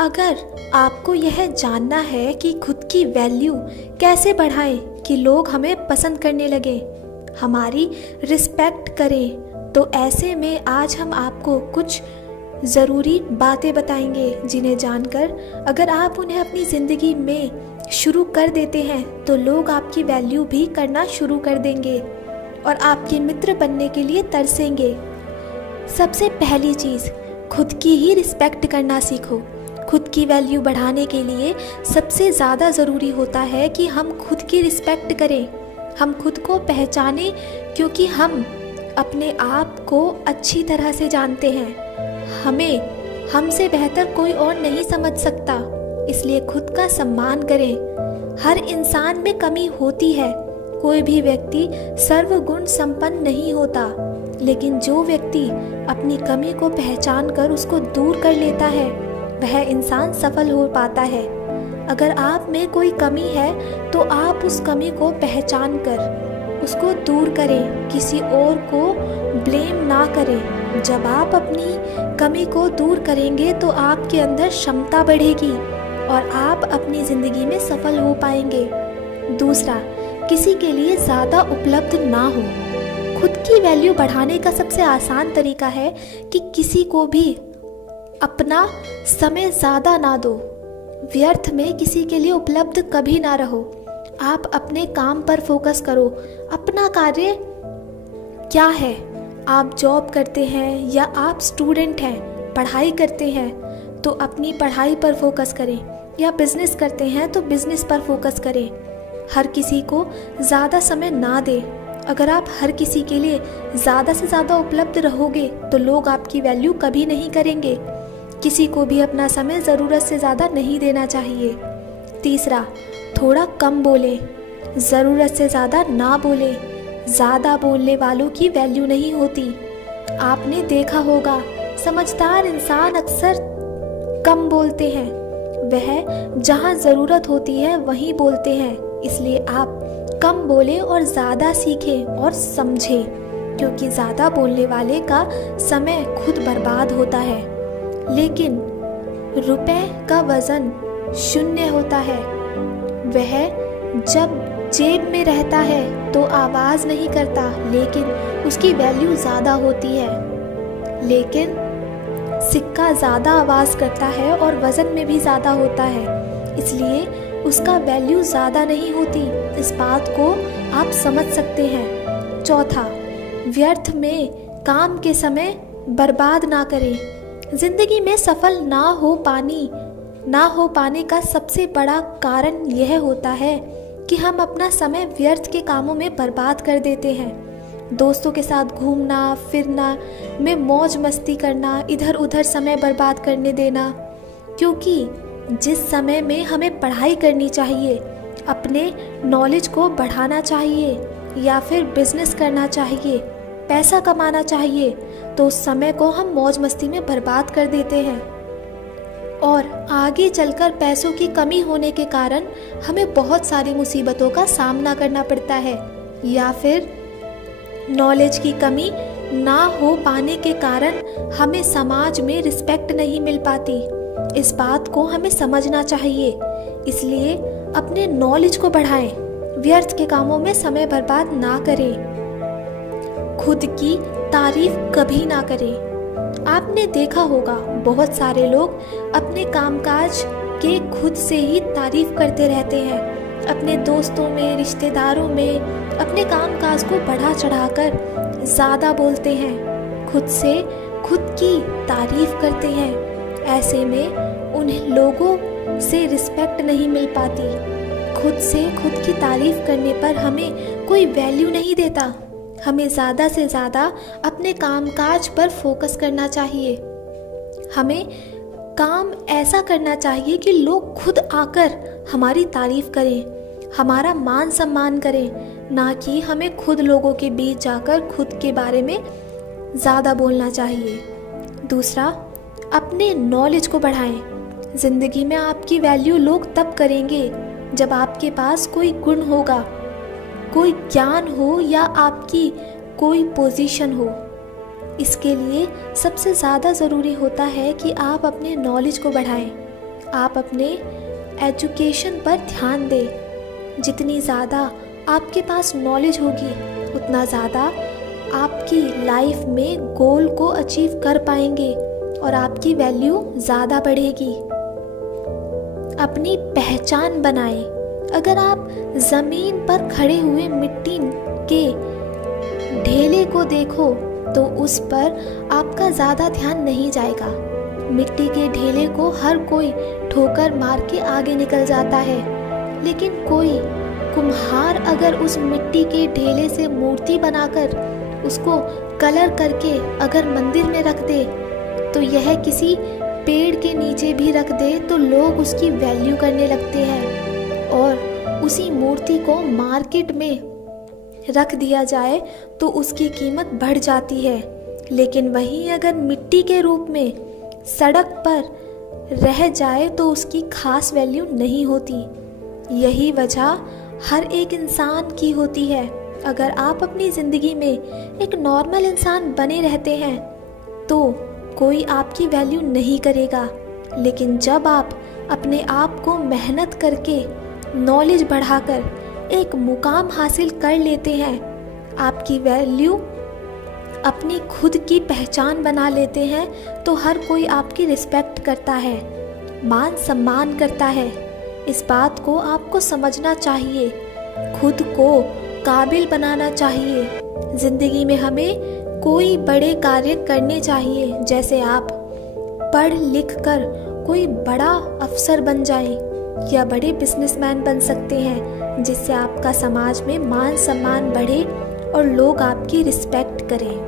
अगर आपको यह जानना है कि खुद की वैल्यू कैसे बढ़ाएं कि लोग हमें पसंद करने लगे, हमारी रिस्पेक्ट करें, तो ऐसे में आज हम आपको कुछ ज़रूरी बातें बताएंगे जिन्हें जानकर अगर आप उन्हें अपनी ज़िंदगी में शुरू कर देते हैं तो लोग आपकी वैल्यू भी करना शुरू कर देंगे और आपके मित्र बनने के लिए तरसेंगे। सबसे पहली चीज़, खुद की ही रिस्पेक्ट करना सीखो। खुद की वैल्यू बढ़ाने के लिए सबसे ज़्यादा ज़रूरी होता है कि हम खुद की रिस्पेक्ट करें, हम खुद को पहचानें, क्योंकि हम अपने आप को अच्छी तरह से जानते हैं। हमें हमसे बेहतर कोई और नहीं समझ सकता, इसलिए खुद का सम्मान करें। हर इंसान में कमी होती है, कोई भी व्यक्ति सर्वगुण संपन्न नहीं होता, लेकिन जो व्यक्ति अपनी कमी को पहचान कर उसको दूर कर लेता है वह इंसान सफल हो पाता है। अगर आप में कोई कमी है तो आप उस कमी को पहचान कर उसको दूर करें, किसी और को ब्लेम ना करें। जब आप अपनी कमी को दूर करेंगे तो आपके अंदर क्षमता बढ़ेगी और आप अपनी ज़िंदगी में सफल हो पाएंगे। दूसरा, किसी के लिए ज़्यादा उपलब्ध ना हो। खुद की वैल्यू बढ़ाने का सबसे आसान तरीका है कि किसी को भी अपना समय ज़्यादा ना दो। व्यर्थ में किसी के लिए उपलब्ध कभी ना रहो। आप अपने काम पर फोकस करो। अपना कार्य क्या है, आप जॉब करते हैं या आप स्टूडेंट हैं, पढ़ाई करते हैं तो अपनी पढ़ाई पर फोकस करें, या बिजनेस करते हैं तो बिजनेस पर फोकस करें। हर किसी को ज़्यादा समय ना दें। अगर आप हर किसी के लिए ज़्यादा से ज़्यादा उपलब्ध रहोगे तो लोग आपकी वैल्यू कभी नहीं करेंगे। किसी को भी अपना समय ज़रूरत से ज़्यादा नहीं देना चाहिए। तीसरा, थोड़ा कम बोलें, ज़रूरत से ज़्यादा ना बोलें। ज़्यादा बोलने वालों की वैल्यू नहीं होती। आपने देखा होगा, समझदार इंसान अक्सर कम बोलते हैं, वह जहाँ ज़रूरत होती है वहीं बोलते हैं। इसलिए आप कम बोलें और ज़्यादा सीखें और समझें, क्योंकि ज़्यादा बोलने वाले का समय खुद बर्बाद होता है, लेकिन रुपए का वज़न शून्य होता है। वह जब जेब में रहता है तो आवाज़ नहीं करता, लेकिन उसकी वैल्यू ज़्यादा होती है। लेकिन सिक्का ज़्यादा आवाज़ करता है और वज़न में भी ज़्यादा होता है, इसलिए उसका वैल्यू ज़्यादा नहीं होती। इस बात को आप समझ सकते हैं। चौथा, व्यर्थ में काम के समय बर्बाद ना करें। ज़िंदगी में सफल ना हो पाने का सबसे बड़ा कारण यह होता है कि हम अपना समय व्यर्थ के कामों में बर्बाद कर देते हैं। दोस्तों के साथ घूमना फिरना में मौज मस्ती करना, इधर उधर समय बर्बाद करने देना, क्योंकि जिस समय में हमें पढ़ाई करनी चाहिए, अपने नॉलेज को बढ़ाना चाहिए या फिर बिजनेस करना चाहिए, पैसा कमाना चाहिए, तो उस समय को हम मौज मस्ती में बर्बाद कर देते हैं और आगे चलकर पैसों की कमी होने के कारण हमें बहुत सारी मुसीबतों का सामना करना पड़ता है, या फिर नॉलेज की कमी ना हो पाने के कारण हमें समाज में रिस्पेक्ट नहीं मिल पाती। इस बात को हमें समझना चाहिए। इसलिए अपने नॉलेज को बढ़ाएं, व्यर्थ के कामों में समय बर्बाद ना करें। खुद की तारीफ कभी ना करें। आपने देखा होगा, बहुत सारे लोग अपने कामकाज के खुद से ही तारीफ करते रहते हैं। अपने दोस्तों में, रिश्तेदारों में अपने कामकाज को बढ़ा चढ़ाकर ज़्यादा बोलते हैं, खुद से खुद की तारीफ करते हैं। ऐसे में उन्हें लोगों से रिस्पेक्ट नहीं मिल पाती। खुद से खुद की तारीफ करने पर हमें कोई वैल्यू नहीं देता। हमें ज़्यादा से ज़्यादा अपने कामकाज पर फोकस करना चाहिए। हमें काम ऐसा करना चाहिए कि लोग खुद आकर हमारी तारीफ करें, हमारा मान सम्मान करें, ना कि हमें खुद लोगों के बीच जाकर खुद के बारे में ज़्यादा बोलना चाहिए। दूसरा, अपने नॉलेज को बढ़ाएं। ज़िंदगी में आपकी वैल्यू लोग तब करेंगे जब आपके पास कोई गुण होगा, कोई ज्ञान हो या आपकी कोई पोजीशन हो। इसके लिए सबसे ज़्यादा ज़रूरी होता है कि आप अपने नॉलेज को बढ़ाएं। आप अपने एजुकेशन पर ध्यान दें। जितनी ज़्यादा आपके पास नॉलेज होगी उतना ज़्यादा आपकी लाइफ में गोल को अचीव कर पाएंगे और आपकी वैल्यू ज़्यादा बढ़ेगी। अपनी पहचान बनाएं। अगर आप ज़मीन पर खड़े हुए मिट्टी के ढेले को देखो तो उस पर आपका ज़्यादा ध्यान नहीं जाएगा। मिट्टी के ढेले को हर कोई ठोकर मार के आगे निकल जाता है, लेकिन कोई कुम्हार अगर उस मिट्टी के ढेले से मूर्ति बनाकर उसको कलर करके अगर मंदिर में रख दे तो यह किसी पेड़ के नीचे भी रख दे तो लोग उसकी वैल्यू करने लगते हैं। और उसी मूर्ति को मार्केट में रख दिया जाए तो उसकी कीमत बढ़ जाती है, लेकिन वहीं अगर मिट्टी के रूप में सड़क पर रह जाए तो उसकी खास वैल्यू नहीं होती। यही वजह हर एक इंसान की होती है। अगर आप अपनी ज़िंदगी में एक नॉर्मल इंसान बने रहते हैं तो कोई आपकी वैल्यू नहीं करेगा, लेकिन जब आप अपने आप को मेहनत करके नॉलेज बढ़ाकर एक मुकाम हासिल कर लेते हैं, आपकी वैल्यू अपनी खुद की पहचान बना लेते हैं, तो हर कोई आपकी रिस्पेक्ट करता है, मान सम्मान करता है। इस बात को आपको समझना चाहिए, खुद को काबिल बनाना चाहिए। ज़िंदगी में हमें कोई बड़े कार्य करने चाहिए, जैसे आप पढ़ लिख कर कोई बड़ा अफसर बन जाएं या बड़े बिजनेसमैन बन सकते हैं, जिससे आपका समाज में मान सम्मान बढ़े और लोग आपकी रिस्पेक्ट करें।